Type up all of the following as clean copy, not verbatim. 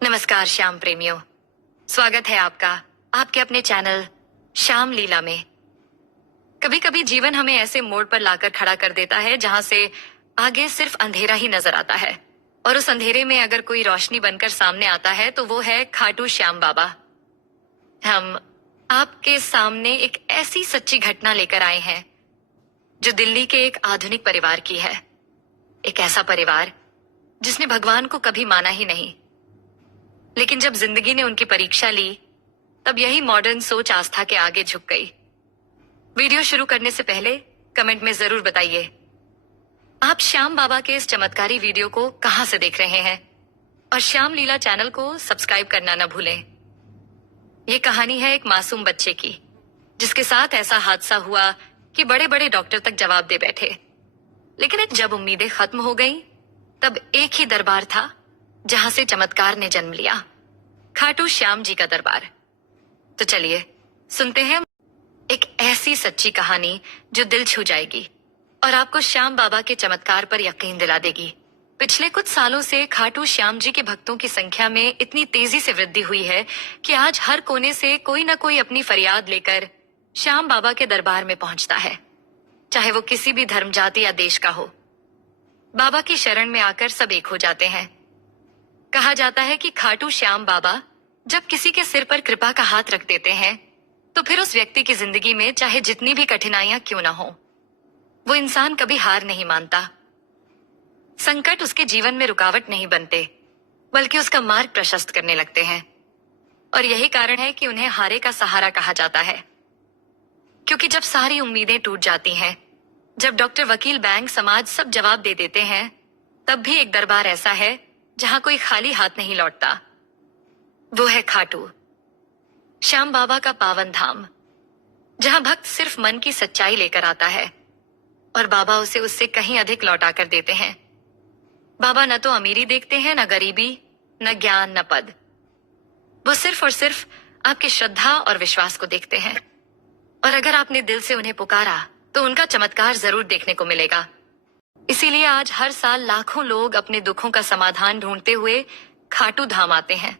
नमस्कार श्याम प्रेमियों, स्वागत है आपका आपके अपने चैनल श्याम लीला में। कभी कभी जीवन हमें ऐसे मोड़ पर लाकर खड़ा कर देता है जहां से आगे सिर्फ अंधेरा ही नजर आता है, और उस अंधेरे में अगर कोई रोशनी बनकर सामने आता है तो वो है खाटू श्याम बाबा। हम आपके सामने एक ऐसी सच्ची घटना लेकर आए हैं जो दिल्ली के एक आधुनिक परिवार की है। एक ऐसा परिवार जिसने भगवान को कभी माना ही नहीं, लेकिन जब जिंदगी ने उनकी परीक्षा ली तब यही मॉडर्न सोच आस्था के आगे झुक गई। वीडियो शुरू करने से पहले कमेंट में जरूर बताइए आप श्याम बाबा के इस चमत्कारी वीडियो को कहां से देख रहे हैं, और श्याम लीला चैनल को सब्सक्राइब करना न भूलें। ये कहानी है एक मासूम बच्चे की जिसके साथ ऐसा हादसा हुआ कि बड़े बड़े डॉक्टर तक जवाब दे बैठे, लेकिन जब उम्मीदें खत्म हो गईं, तब एक ही दरबार था जहां से चमत्कार ने जन्म लिया, खाटू श्याम जी का दरबार। तो चलिए सुनते हैं एक ऐसी सच्ची कहानी जो दिल छू जाएगी और आपको श्याम बाबा के चमत्कार पर यकीन दिला देगी। पिछले कुछ सालों से खाटू श्याम जी के भक्तों की संख्या में इतनी तेजी से वृद्धि हुई है कि आज हर कोने से कोई न कोई अपनी फरियाद लेकर श्याम बाबा के दरबार में पहुंचता है, चाहे वो किसी भी धर्म, जाति या देश का हो। बाबा की शरण में आकर सब एक हो जाते हैं। कहा जाता है कि खाटू श्याम बाबा जब किसी के सिर पर कृपा का हाथ रख देते हैं तो फिर उस व्यक्ति की जिंदगी में चाहे जितनी भी कठिनाइयां क्यों ना हो, वो इंसान कभी हार नहीं मानता। संकट उसके जीवन में रुकावट नहीं बनते, बल्कि उसका मार्ग प्रशस्त करने लगते हैं। और यही कारण है कि उन्हें हारे का सहारा कहा जाता है, क्योंकि जब सारी उम्मीदें टूट जाती हैं, जब डॉक्टर, वकील, बैंक, समाज सब जवाब दे देते हैं, तब भी एक दरबार ऐसा है जहां कोई खाली हाथ नहीं लौटता। वो है खाटू श्याम बाबा का पावन धाम, जहां भक्त सिर्फ मन की सच्चाई लेकर आता है और बाबा उसे उससे कहीं अधिक लौटा कर देते हैं। बाबा न तो अमीरी देखते हैं, न गरीबी, न ज्ञान, न पद। वो सिर्फ और सिर्फ आपकी श्रद्धा और विश्वास को देखते हैं, और अगर आपने दिल से उन्हें पुकारा तो उनका चमत्कार जरूर देखने को मिलेगा। इसीलिए आज हर साल लाखों लोग अपने दुखों का समाधान ढूंढते हुए खाटू धाम आते हैं,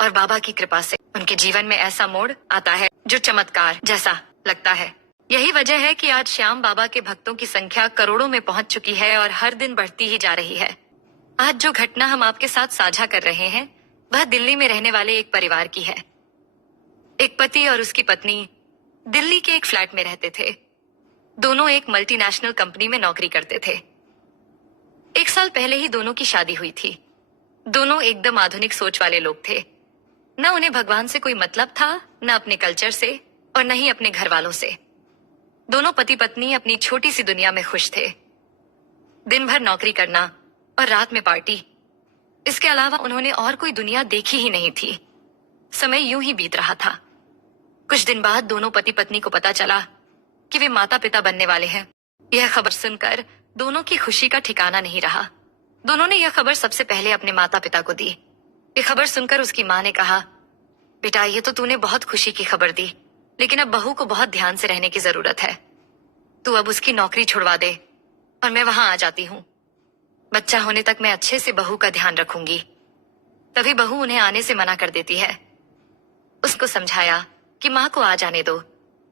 और बाबा की कृपा से उनके जीवन में ऐसा मोड़ आता है जो चमत्कार जैसा लगता है। यही वजह है कि आज श्याम बाबा के भक्तों की संख्या करोड़ों में पहुंच चुकी है और हर दिन बढ़ती ही जा रही है। आज जो घटना हम आपके साथ साझा कर रहे हैं वह दिल्ली में रहने वाले एक परिवार की है। एक पति और उसकी पत्नी दिल्ली के एक फ्लैट में रहते थे। दोनों एक मल्टीनेशनल कंपनी में नौकरी करते थे। एक साल पहले ही दोनों की शादी हुई थी। दोनों एकदम आधुनिक सोच वाले लोग थे। न उन्हें भगवान से कोई मतलब था, न अपने कल्चर से, और न ही अपने घर वालों से। दोनों पति पत्नी अपनी छोटी सी दुनिया में खुश थे। दिन भर नौकरी करना और रात में पार्टी, इसके अलावा उन्होंने और कोई दुनिया देखी ही नहीं थी। समय यूं ही बीत रहा था। कुछ दिन बाद दोनों पति पत्नी को पता चला कि वे माता पिता बनने वाले हैं। यह खबर सुनकर दोनों की खुशी का ठिकाना नहीं रहा। दोनों ने यह खबर सबसे पहले अपने माता पिता को दी। यह खबर सुनकर उसकी माँ ने कहा, बेटा, ये तो तूने बहुत खुशी की खबर दी, लेकिन अब बहू को बहुत ध्यान से रहने की जरूरत है। तू अब उसकी नौकरी छुड़वा दे और मैं वहां आ जाती हूँ। बच्चा होने तक मैं अच्छे से बहू का ध्यान रखूंगी। तभी बहू उन्हें आने से मना कर देती है। उसको समझाया कि माँ को आ जाने दो,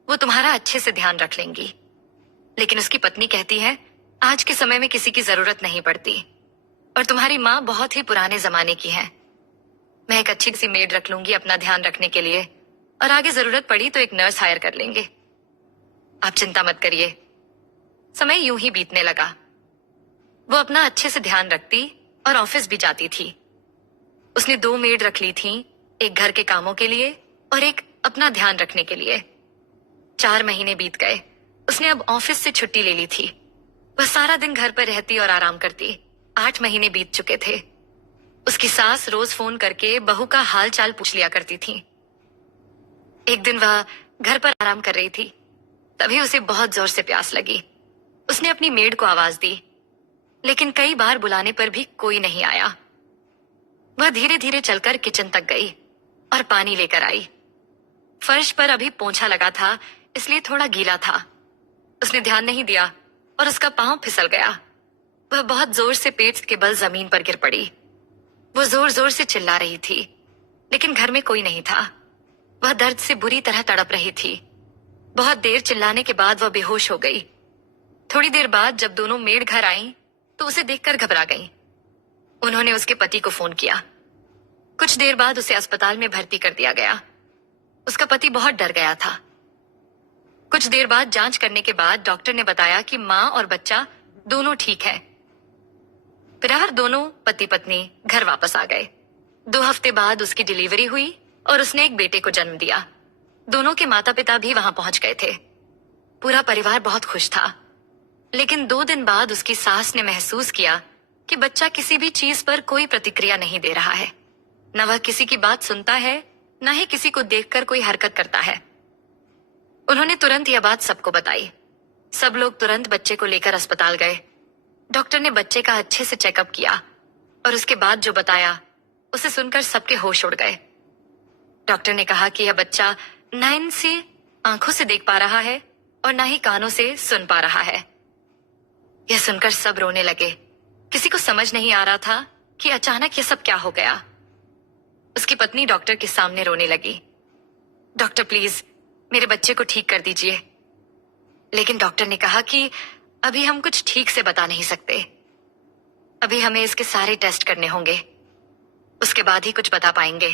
वो तुम्हारा अच्छे से ध्यान रख लेंगी। लेकिन उसकी पत्नी कहती है, आज के समय में किसी की जरूरत नहीं पड़ती, और तुम्हारी माँ बहुत ही पुराने जमाने की है। मैं एक अच्छी सी मेड रख लूंगी अपना ध्यान रखने के लिए, और आगे जरूरत पड़ी तो एक नर्स हायर कर लेंगे। आप चिंता मत करिए। समय यूं ही बीतने लगा। वो अपना अच्छे से ध्यान रखती और ऑफिस भी जाती थी। उसने 2 मेड रख ली थी, एक घर के कामों के लिए और एक अपना ध्यान रखने के लिए। 4 महीने बीत गए। उसने अब ऑफिस से छुट्टी ले ली थी। वह सारा दिन घर पर रहती और आराम करती। 8 महीने बीत चुके थे। उसकी सास रोज फोन करके बहू का हाल चाल पूछ लिया करती थी। एक दिन वह घर पर आराम कर रही थी, तभी उसे बहुत जोर से प्यास लगी। उसने अपनी मेड को आवाज दी, लेकिन कई बार बुलाने पर भी कोई नहीं आया। वह धीरे धीरे चलकर किचन तक गई और पानी लेकर आई। फर्श पर अभी पोंछा लगा था, इसलिए थोड़ा गीला था। उसने ध्यान नहीं दिया और उसका पांव फिसल गया। वह बहुत जोर से पेट के बल जमीन पर गिर पड़ी। वो जोर जोर से चिल्ला रही थी, लेकिन घर में कोई नहीं था। वह दर्द से बुरी तरह तड़प रही थी। बहुत देर चिल्लाने के बाद वह बेहोश हो गई। थोड़ी देर बाद जब दोनों मेड घर आईं, तो उसे देखकर घबरा गईं। उन्होंने उसके पति को फोन किया। कुछ देर बाद उसे अस्पताल में भर्ती कर दिया गया। उसका पति बहुत डर गया था। कुछ देर बाद जांच करने के बाद डॉक्टर ने बताया कि मां और बच्चा दोनों ठीक है। फिलहाल दोनों पति पत्नी घर वापस आ गए। 2 हफ्ते बाद उसकी डिलीवरी हुई और उसने एक बेटे को जन्म दिया। दोनों के माता पिता भी वहां पहुंच गए थे। पूरा परिवार बहुत खुश था। लेकिन 2 दिन बाद उसकी सास ने महसूस किया कि बच्चा किसी भी चीज पर कोई प्रतिक्रिया नहीं दे रहा है। न वह किसी की बात सुनता है, न ही किसी को देखकर कोई हरकत करता है। उन्होंने तुरंत यह बात सबको बताई। सब लोग तुरंत बच्चे को लेकर अस्पताल गए। डॉक्टर ने बच्चे का अच्छे से चेकअप किया और उसके बाद जो बताया उसे सुनकर सबके होश उड़ गए। डॉक्टर ने कहा कि यह बच्चा न इनसे आंखों से देख पा रहा है और न ही कानों से सुन पा रहा है। यह सुनकर सब रोने लगे। किसी को समझ नहीं आ रहा था कि अचानक यह सब क्या हो गया। उसकी पत्नी डॉक्टर के सामने रोने लगी। डॉक्टर प्लीज मेरे बच्चे को ठीक कर दीजिए। लेकिन डॉक्टर ने कहा कि अभी हम कुछ ठीक से बता नहीं सकते। अभी हमें इसके सारे टेस्ट करने होंगे, उसके बाद ही कुछ बता पाएंगे।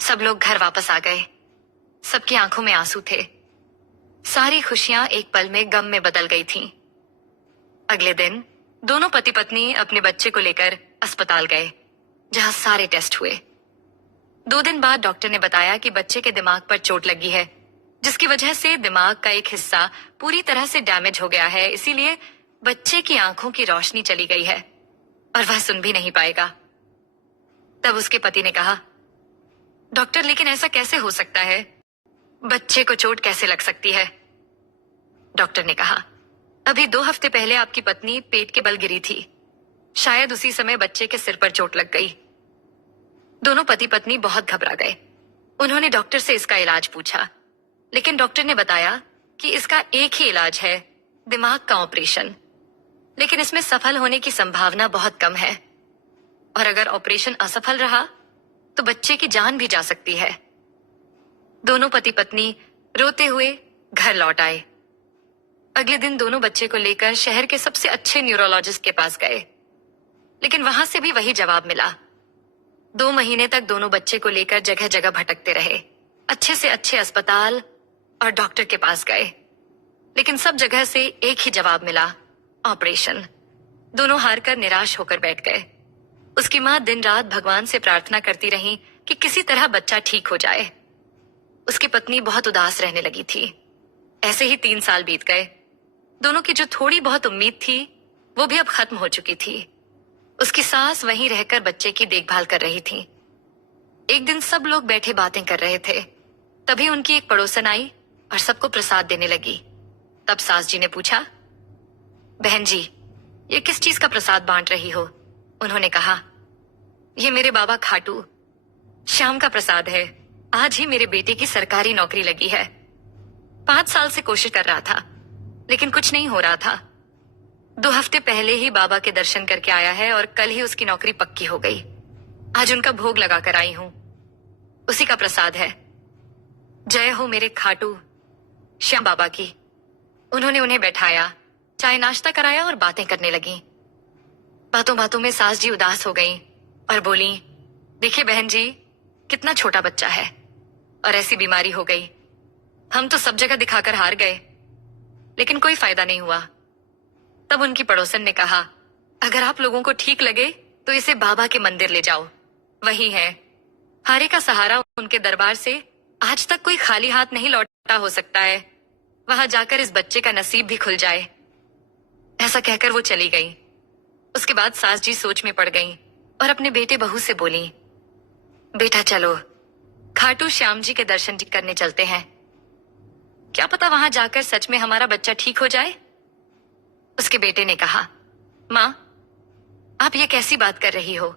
सब लोग घर वापस आ गए। सबकी आंखों में आंसू थे। सारी खुशियां एक पल में गम में बदल गई थीं। अगले दिन दोनों पति पत्नी अपने बच्चे को लेकर अस्पताल गए, जहां सारे टेस्ट हुए। 2 दिन बाद डॉक्टर ने बताया कि बच्चे के दिमाग पर चोट लगी है, जिसकी वजह से दिमाग का एक हिस्सा पूरी तरह से डैमेज हो गया है। इसीलिए बच्चे की आंखों की रोशनी चली गई है और वह सुन भी नहीं पाएगा। तब उसके पति ने कहा, डॉक्टर लेकिन ऐसा कैसे हो सकता है? बच्चे को चोट कैसे लग सकती है? डॉक्टर ने कहा, अभी 2 हफ्ते पहले आपकी पत्नी पेट के बल गिरी थी। शायद उसी समय बच्चे के सिर पर चोट लग गई। दोनों पति पत्नी बहुत घबरा गए। उन्होंने डॉक्टर से इसका इलाज पूछा, लेकिन डॉक्टर ने बताया कि इसका एक ही इलाज है, दिमाग का ऑपरेशन। लेकिन इसमें सफल होने की संभावना बहुत कम है और अगर ऑपरेशन असफल रहा तो बच्चे की जान भी जा सकती है। दोनों पति पत्नी रोते हुए घर लौट आए। अगले दिन दोनों बच्चे को लेकर शहर के सबसे अच्छे न्यूरोलॉजिस्ट के पास गए, लेकिन वहां से भी वही जवाब मिला। 2 महीने तक दोनों बच्चे को लेकर जगह जगह भटकते रहे। अच्छे से अच्छे अस्पताल और डॉक्टर के पास गए, लेकिन सब जगह से एक ही जवाब मिला, ऑपरेशन। दोनों हार कर निराश होकर बैठ गए। उसकी मां दिन रात भगवान से प्रार्थना करती रही कि किसी तरह बच्चा ठीक हो जाए। उसकी पत्नी बहुत उदास रहने लगी थी। ऐसे ही 3 साल बीत गए। दोनों की जो थोड़ी बहुत उम्मीद थी वो भी अब खत्म हो चुकी थी। उसकी सास वहीं रहकर बच्चे की देखभाल कर रही थी। एक दिन सब लोग बैठे बातें कर रहे थे। तभी उनकी एक पड़ोसन आई और सबको प्रसाद देने लगी। तब सास जी ने पूछा, बहन जी, ये किस चीज का प्रसाद बांट रही हो? उन्होंने कहा, ये मेरे बाबा खाटू श्याम का प्रसाद है। आज ही मेरे बेटे की सरकारी नौकरी लगी है। 5 साल से कोशिश कर रहा था, लेकिन कुछ नहीं हो रहा था। 2 हफ्ते पहले ही बाबा के दर्शन करके आया है और कल ही उसकी नौकरी पक्की हो गई। आज उनका भोग लगा कर आई हूं। उसी का प्रसाद है। जय हो मेरे खाटू श्याम बाबा की। उन्होंने उन्हें बैठाया, चाय नाश्ता कराया और बातें करने लगी। बातों बातों में सास जी उदास हो गईं और बोली, देखिए बहन जी, कितना छोटा बच्चा है और ऐसी बीमारी हो गई। हम तो सब जगह दिखाकर हार गए, लेकिन कोई फायदा नहीं हुआ। तब उनकी पड़ोसन ने कहा, अगर आप लोगों को ठीक लगे तो इसे बाबा के मंदिर ले जाओ, वही है। हारे का सहारा उनके दरबार से आज तक कोई खाली हाथ नहीं लौटा हो सकता है। वहां जाकर इस बच्चे का नसीब भी खुल जाए। ऐसा कहकर वो चली गई। उसके बाद सास जी सोच में पड़ गईं और अपने बेटे बहू से बोली, बेटा चलो खाटू श्याम जी के दर्शन करने चलते हैं। क्या पता वहां जाकर सच में हमारा बच्चा ठीक हो जाए। उसके बेटे ने कहा, मां, आप ये कैसी बात कर रही हो?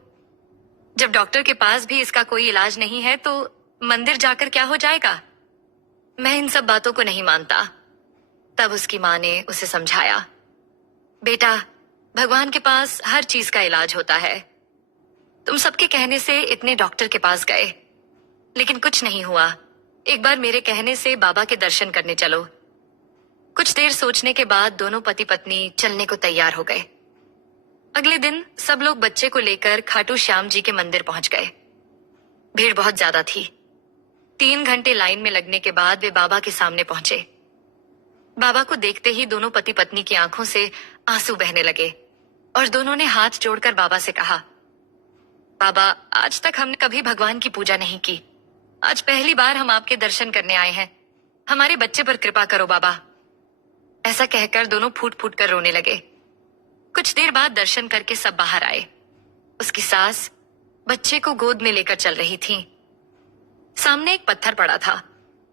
जब डॉक्टर के पास भी इसका कोई इलाज नहीं है तो मंदिर जाकर क्या हो जाएगा? मैं इन सब बातों को नहीं मानता। तब उसकी मां ने उसे समझाया, बेटा, भगवान के पास हर चीज का इलाज होता है। तुम सबके कहने से इतने डॉक्टर के पास गए, लेकिन कुछ नहीं हुआ। एक बार मेरे कहने से बाबा के दर्शन करने चलो। कुछ देर सोचने के बाद दोनों पति पत्नी चलने को तैयार हो गए। अगले दिन सब लोग बच्चे को लेकर खाटू श्याम जी के मंदिर पहुंच गए। भीड़ बहुत ज्यादा थी। 3 घंटे लाइन में लगने के बाद वे बाबा के सामने पहुंचे। बाबा को देखते ही दोनों पति पत्नी की आंखों से आंसू बहने लगे और दोनों ने हाथ जोड़कर बाबा से कहा, बाबा, आज तक हमने कभी भगवान की पूजा नहीं की। आज पहली बार हम आपके दर्शन करने आए हैं। हमारे बच्चे पर कृपा करो बाबा। ऐसा कहकर दोनों फूट फूट कर रोने लगे। कुछ देर बाद दर्शन करके सब बाहर आए। उसकी सास बच्चे को गोद में लेकर चल रही थी। सामने एक पत्थर पड़ा था।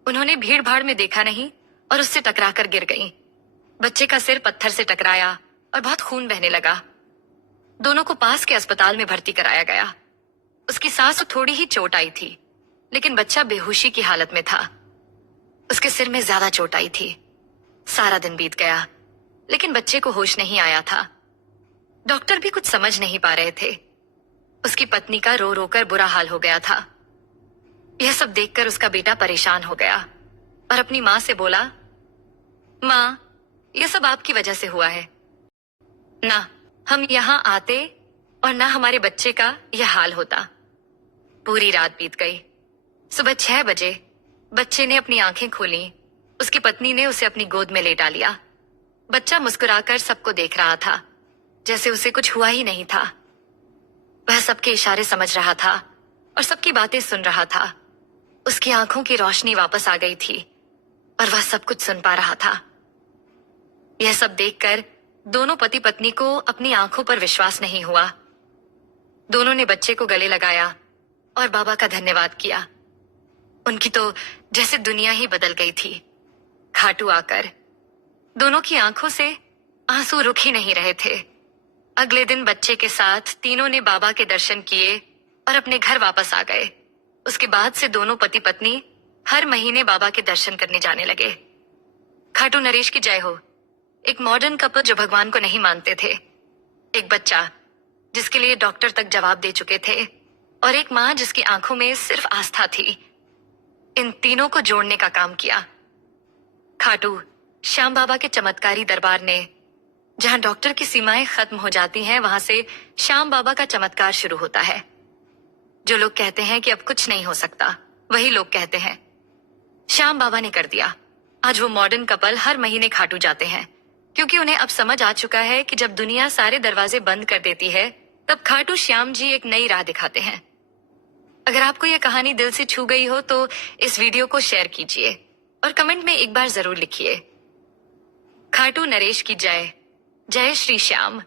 उन्होंने भीड़ भाड़ में देखा नहीं और उससे टकराकर गिर गईं। बच्चे का सिर पत्थर से टकराया और बहुत खून बहने लगा। दोनों को पास के अस्पताल में भर्ती कराया गया। उसकी सास को थोड़ी ही चोट आई थी, लेकिन बच्चा बेहोशी की हालत में था। उसके सिर में ज्यादा चोट आई थी। सारा दिन बीत गया, लेकिन बच्चे को होश नहीं आया था। डॉक्टर भी कुछ समझ नहीं पा रहे थे। उसकी पत्नी का रो रो कर बुरा हाल हो गया था। यह सब देखकर उसका बेटा परेशान हो गया और अपनी माँ से बोला, माँ, यह सब आपकी वजह से हुआ है ना। हम यहाँ आते और ना हमारे बच्चे का यह हाल होता। पूरी रात बीत गई। सुबह 6 बजे बच्चे ने अपनी आंखें खोली। उसकी पत्नी ने उसे अपनी गोद में लेटा लिया। बच्चा मुस्कुराकर सबको देख रहा था, जैसे उसे कुछ हुआ ही नहीं था। वह सबके इशारे समझ रहा था और सबकी बातें सुन रहा था। उसकी आंखों की रोशनी वापस आ गई थी और वह सब कुछ सुन पा रहा था। यह सब देखकर दोनों पति पत्नी को अपनी आंखों पर विश्वास नहीं हुआ। दोनों ने बच्चे को गले लगाया और बाबा का धन्यवाद किया। उनकी तो जैसे दुनिया ही बदल गई थी। खाटू आकर दोनों की आंखों से आंसू रुक ही नहीं रहे थे। अगले दिन बच्चे के साथ तीनों ने बाबा के दर्शन किए और अपने घर वापस आ गए। उसके बाद से दोनों पति पत्नी हर महीने बाबा के दर्शन करने जाने लगे। खाटू नरेश की जय हो। एक मॉडर्न कपल जो भगवान को नहीं मानते थे, एक बच्चा जिसके लिए डॉक्टर तक जवाब दे चुके थे, और एक माँ जिसकी आंखों में सिर्फ आस्था थी। इन तीनों को जोड़ने का काम किया। खाटू श्याम बाबा के चमत्कारी दरबार ने, जहां डॉक्टर की सीमाएं खत्म हो जाती हैं, वहां से श्याम बाबा का चमत्कार शुरू होता है। जो लोग कहते हैं कि अब कुछ नहीं हो सकता, वही लोग कहते हैं श्याम बाबा ने कर दिया। आज वो मॉडर्न कपल हर महीने खाटू जाते हैं, क्योंकि उन्हें अब समझ आ चुका है कि जब दुनिया सारे दरवाजे बंद कर देती है, तब खाटू श्याम जी एक नई राह दिखाते हैं। अगर आपको यह कहानी दिल से छू गई हो तो इस वीडियो को शेयर कीजिए और कमेंट में एक बार जरूर लिखिए, खाटू नरेश की जय। जय श्री श्याम।